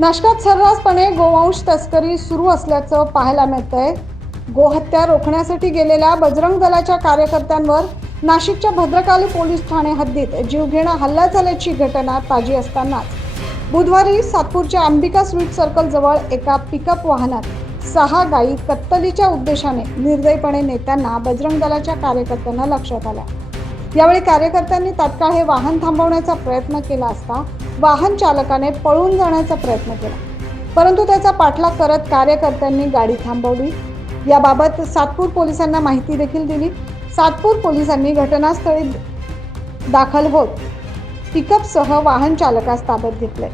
नाशकात सर्रासपणे गोवंश तस्करी सुरू असल्याचं पाहायला मिळतंय. गोहत्या रोखण्यासाठी गेलेल्या बजरंग दलाच्या कार्यकर्त्यांवर नाशिकच्या भद्रकाली पोलीस ठाणे हद्दीत जीवघेणा हल्ला झाल्याची घटना ताजी असतानाच. बुधवारी सातपूरच्या अंबिका स्वीट सर्कल जवळ एका पिकअप वाहनात सहा गायी कत्तलीच्या उद्देशाने निर्दयीपणे नेत्यांना बजरंग दलाच्या कार्यकर्त्यांना लक्षात आल्या. यावेळी कार्यकर्त्यांनी तात्काळ हे वाहन थांबवण्याचा प्रयत्न केला असता वाहन चालकाने पळून जाण्याचा प्रयत्न केला. परंतु त्याचा पाठलाग करत कार्यकर्त्यांनी गाडी थांबवली. याबाबत सातपूर पोलिसांना माहिती देखील दिली. सातपूर पोलिसांनी घटनास्थळी दाखल होत पिकअपसह वाहन चालकास ताब्यात घेतले.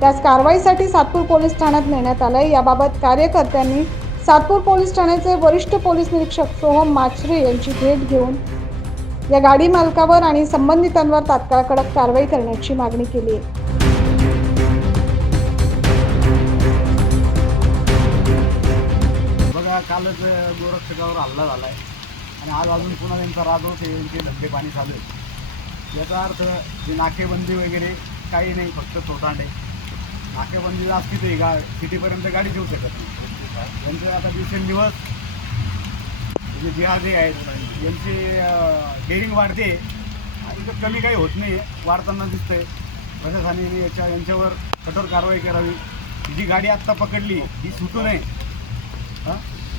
त्यास कारवाईसाठी सातपूर पोलीस ठाण्यात नेण्यात आलं याबाबत कार्यकर्त्यांनी सातपूर पोलीस ठाण्याचे वरिष्ठ पोलीस निरीक्षक सोहम माचरे यांची भेट घेऊन या गाडी मालकावर आणि संबंधितांवर तात्काळ कडक कारवाई करण्याची मागणी केली आहे. बघा कालच गोरक्षकावर हल्ला झाला आहे आणि आज अजून पुन्हा त्यांचा राजवट आहे यांचे धंदे पाणी चालू आहे याचा अर्थ जी नाकेबंदी वगैरे काही नाही फक्त तोटांडे नाकेबंदी असती तर गा सिटीपर्यंत गाडी घेऊ शकत नाही. त्यांचं आता दिवसेंदिवस जे जिहादी आहेत यांची डेअरिंग वाढते. आणि तर कमी काही होत नाही वाढताना दिसतंय. प्रशासनाने याच्या यांच्यावर कठोर कारवाई करावी. जी गाडी आत्ता पकडली ही सुटू नये.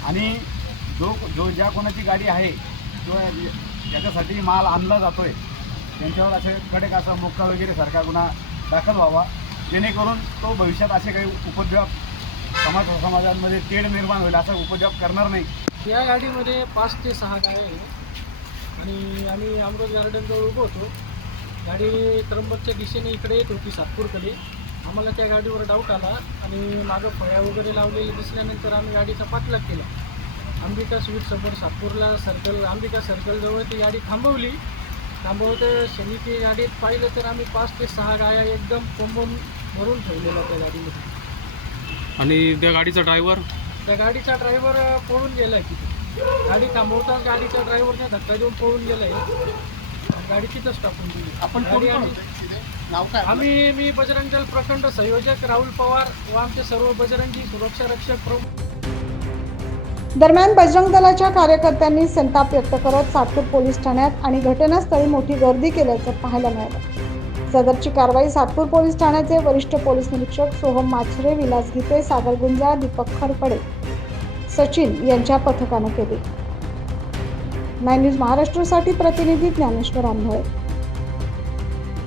आणि जो जो ज्या कोणाची गाडी आहे किंवा ज्याच्यासाठी माल आणला जातोय त्यांच्यावर असे कडक असा मोक्का वगैरे सारखा गुन्हा दाखल व्हावा. जेणेकरून तो भविष्यात असे काही उपद्रव समाज समाजांमध्ये तेढ निर्माण होईल असा उपद्रव करणार नाही. या गाडीमध्ये पाच ते सहा गाड्या आहे आणि आम्ही अमृत गार्डनजवळ उभं होतो. गाडी त्र्यंबकच्या दिशेने इकडे येत होती सातपूरकडे. आम्हाला त्या गाडीवर डाऊट आला आणि मागं फळ्या वगैरे लावलेली दिसल्यानंतर आम्ही गाडीचा पाठलाग केला. अंबिका स्वीट समोर सातपूरला सर्कल अंबिका सर्कलजवळ ती गाडी थांबवली. थांबवते शनीची गाडीत पाहिलं तर आम्ही पाच ते सहा गाड्या एकदम कोंबून भरून ठेवलेल्या त्या गाडीमध्ये. आणि त्या गाडीचा ड्रायव्हर त्या गाडीचा ड्रायव्हर पळून गेलाय तिथे. गाडी थांबवताच गाडीच्या ड्रायव्हरने धक्का देऊन पळून गेलाय. गाडी तिथंच टाकून दिली. आपण आम्ही मी बजरंग दल प्रखंड संयोजक राहुल पवार व आमचे सर्व बजरंगी सुरक्षा रक्षक प्रमुख. दरम्यान बजरंग दलाच्या कार्यकर्त्यांनी संताप व्यक्त करत सातपूर पोलीस ठाण्यात आणि घटनास्थळी मोठी गर्दी केल्याचं पाहायला मिळालं. सदरची कारवाई सातपूर पोलीस ठाण्याचे वरिष्ठ पोलीस निरीक्षक सोहम माछरे विलास गीते सागर गुंजा दीपक खरपडे सचिन यांच्या पथकानं केली. नाईन न्यूज महाराष्ट्रासाठी प्रतिनिधी ज्ञानेश्वर आंधळे.